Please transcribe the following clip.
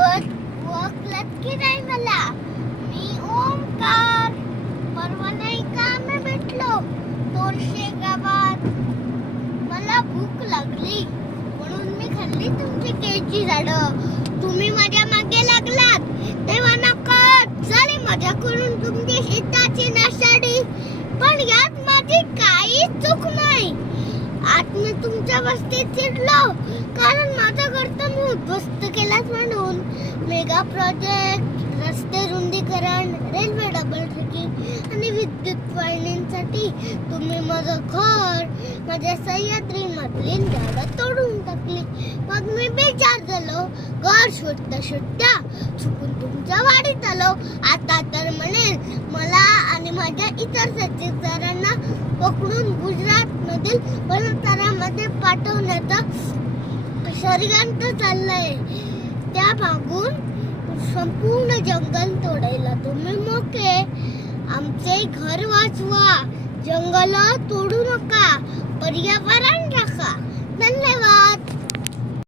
ओळखलत की नाही मला? मी ओमकार. परवा नाही का आम्ही भेटलो तोरशे गावात. मला भूक लागली म्हणून मी खाल्ली तुमची केळीची झाडं. तुम्ही माझ्या मागे लागलात तेव्हा नका झाली मजा करून तुमची शेताची नाशाडी. पण यात माझी काहीच चूक नाही. आज मी तुमच्या वस्तीत शिरलो कारण माझं घर मी उद्ध्वस्त केलाच म्हणून. मेगा प्रोजेक्ट, रस्ते रुंदीकरण, रेल्वे डबल ट्रॅकिंग आणि विद्युत वाहिनींसाठी तुम्ही माझं घर, माझ्या सह्याद्री मधली झाडं तोडून टाकली. मग मी बेजार झालो. घर शोधता शोधता चुकून तुमच्या वाडीत आलो. आता तर म्हणेन मला आणि माझ्या इतर साथीदारांना पकडून गुजरात मधील बलतारामध्ये पाठवण्याचा षडयंत्र चाललंय. त्या मागून संपूर्ण जंगल तोडायला तुम्ही मोके. आमचे घर वाचवा, जंगल तोडू नका, पर्यावरण राखा. धन्यवाद.